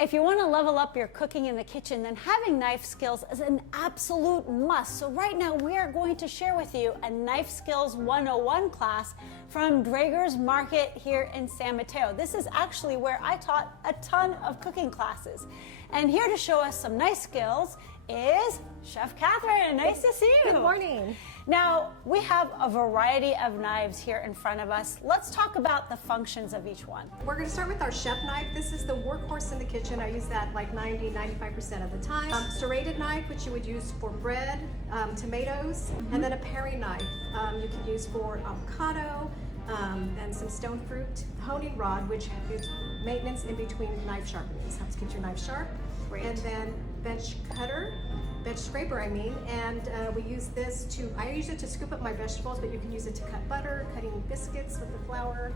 If you want to level up your cooking in the kitchen, then having knife skills is an absolute must. So right now we are going to share with you a Knife Skills 101 class from Draeger's Market here in San Mateo. This is actually where I taught a ton of cooking classes. And here to show us some knife skills is Chef Catherine. Nice to see you. Good morning. Now, we have a variety of knives here in front of us. Let's talk about the functions of each one. We're going to start with our chef knife. This is the workhorse in the kitchen. I use that like 95% of the time. Serrated knife, which you would use for bread, tomatoes, and then a paring knife you can use for avocado and some stone fruit. Honing rod, which is maintenance in between knife sharpenings. Helps keep your knife sharp. Great. And then bench scraper, and we use this I use it to scoop up my vegetables, but you can use it to cut butter, cutting biscuits with the flour.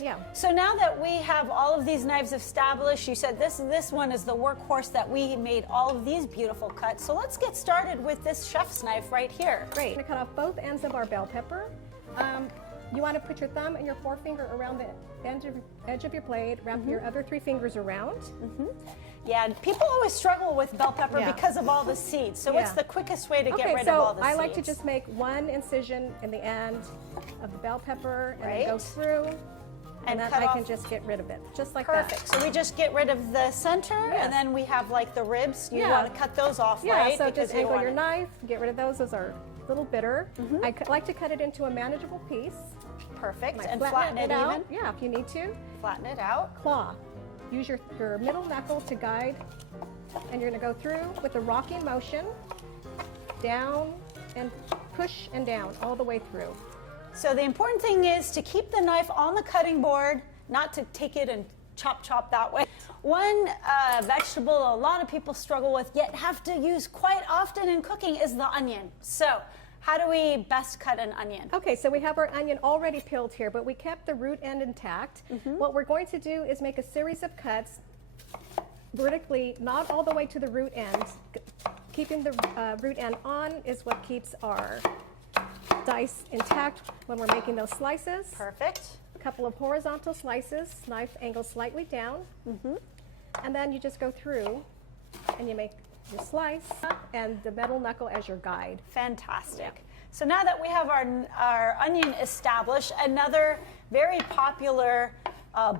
Yeah. So now that we have all of these knives established, you said this one is the workhorse that we made all of these beautiful cuts. So let's get started with this chef's knife right here. Great. I'm going to cut off both ends of our bell pepper. You want to put your thumb and your forefinger around the edge of your blade, wrap your other 3 fingers around. Yeah, people always struggle with bell pepper because of all the seeds. So what's the quickest way to get rid of all the seeds? I like to just make one incision in the end of the bell pepper and then go through, and then I can just get rid of it, just like that. Perfect. So we just get rid of the center, and then we have like the ribs. You want to cut those off, right? Yeah, so just angle your knife, get rid of those. Those are a little bitter. I like to cut it into a manageable piece. Perfect. And flatten it out. even? Yeah, if you need to. Flatten it out. Claw. Use your middle knuckle to guide, and you're going to go through with a rocking motion, down and push and down all the way through. So the important thing is to keep the knife on the cutting board, not to take it and chop that way. One vegetable a lot of people struggle with, yet have to use quite often in cooking, is the onion. So how do we best cut an onion? Okay, so we have our onion already peeled here, but we kept the root end intact. What we're going to do is make a series of cuts vertically, not all the way to the root end. Keeping the root end on is what keeps our dice intact when we're making those slices. Perfect. A couple of horizontal slices, knife angled slightly down. And then you just go through and you make your slice and the metal knuckle as your guide. Fantastic. Yeah. So now that we have our onion established, another very popular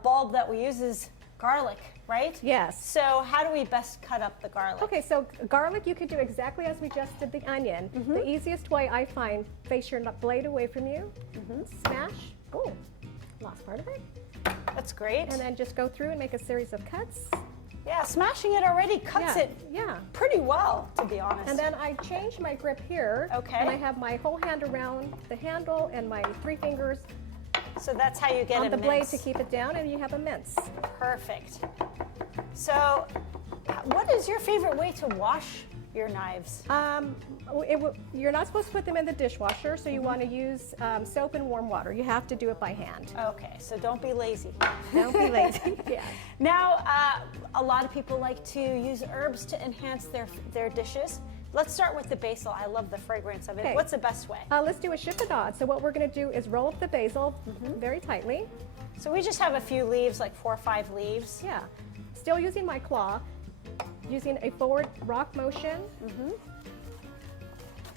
bulb that we use is garlic, right? Yes. So how do we best cut up the garlic? Okay, so garlic you could do exactly as we just did the onion. The easiest way I find, face your blade away from you, smash, oh, lost part of it. That's great. And then just go through and make a series of cuts. Yeah, smashing it already cuts it pretty well, to be honest. And then I change my grip here. Okay. And I have my whole hand around the handle and my 3 fingers so that's how you get on the blade to keep it down, and you have a mince. Perfect. So what is your favorite way to wash your knives? You're not supposed to put them in the dishwasher, so you want to use soap and warm water. You have to do it by hand. Okay, so don't be lazy. Don't be lazy. Yeah. Now, a lot of people like to use herbs to enhance their dishes. Let's start with the basil. I love the fragrance of it. Okay. What's the best way? Let's do a chiffonade. So what we're going to do is roll up the basil very tightly. So we just have a few leaves, like 4 or 5 leaves. Yeah. Still using my claw, using a forward rock motion.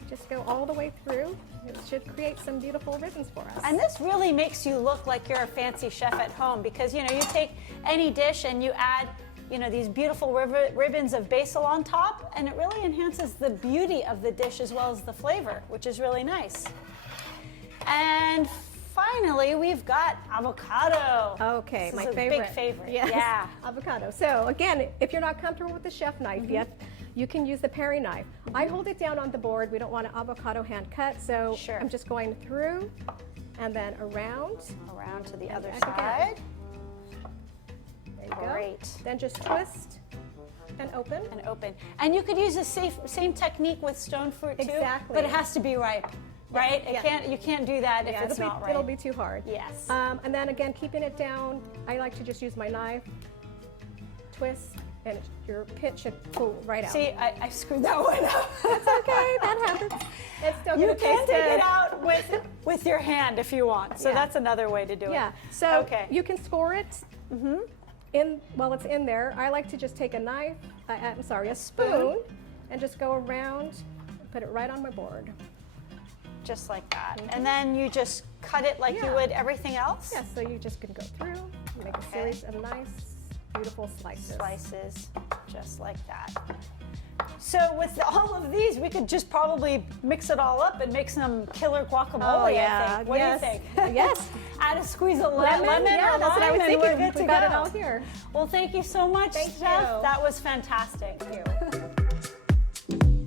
Just go all the way through. It should create some beautiful ribbons for us. And this really makes you look like you're a fancy chef at home, because you take any dish and you add these beautiful ribbons of basil on top, and it really enhances the beauty of the dish as well as the flavor, which is really nice. And finally, we've got avocado. Okay, this my is a favorite. big favorite. Yes. Yeah. Avocado. So again, if you're not comfortable with the chef knife yet, you can use the paring knife. I hold it down on the board. We don't want an avocado hand cut, so I'm just going through and then around. Around to the other side. There you Great. go. Then just twist and open. And open. And you could use the same technique with stone fruit too, but it has to be ripe. Right? You can't do that if it's not right. It'll be too hard. Yes. And then again, keeping it down, I like to just use my knife, twist, and your pit should pull right out. See, I screwed that one up. That's okay, that happens. It's still You gonna can taste take good. it out with your hand if you want. So that's another way to do it. Yeah, so okay. you can score it while it's in there, I like to just take a knife, a spoon, and just go around, put it right on my board. Just like that. And then you just cut it like you would everything else? Yes, so you just can go through, make a series of nice, beautiful slices. Slices, just like that. So with all of these, we could just probably mix it all up and make some killer guacamole, I think. What do you think? Yes. Add a squeeze of Lemon, lemon yeah, or that's what I lime was and we're thinking. good to We got go. it all here. Well, thank you so much, Thank Steph. you. That was fantastic. Thank you.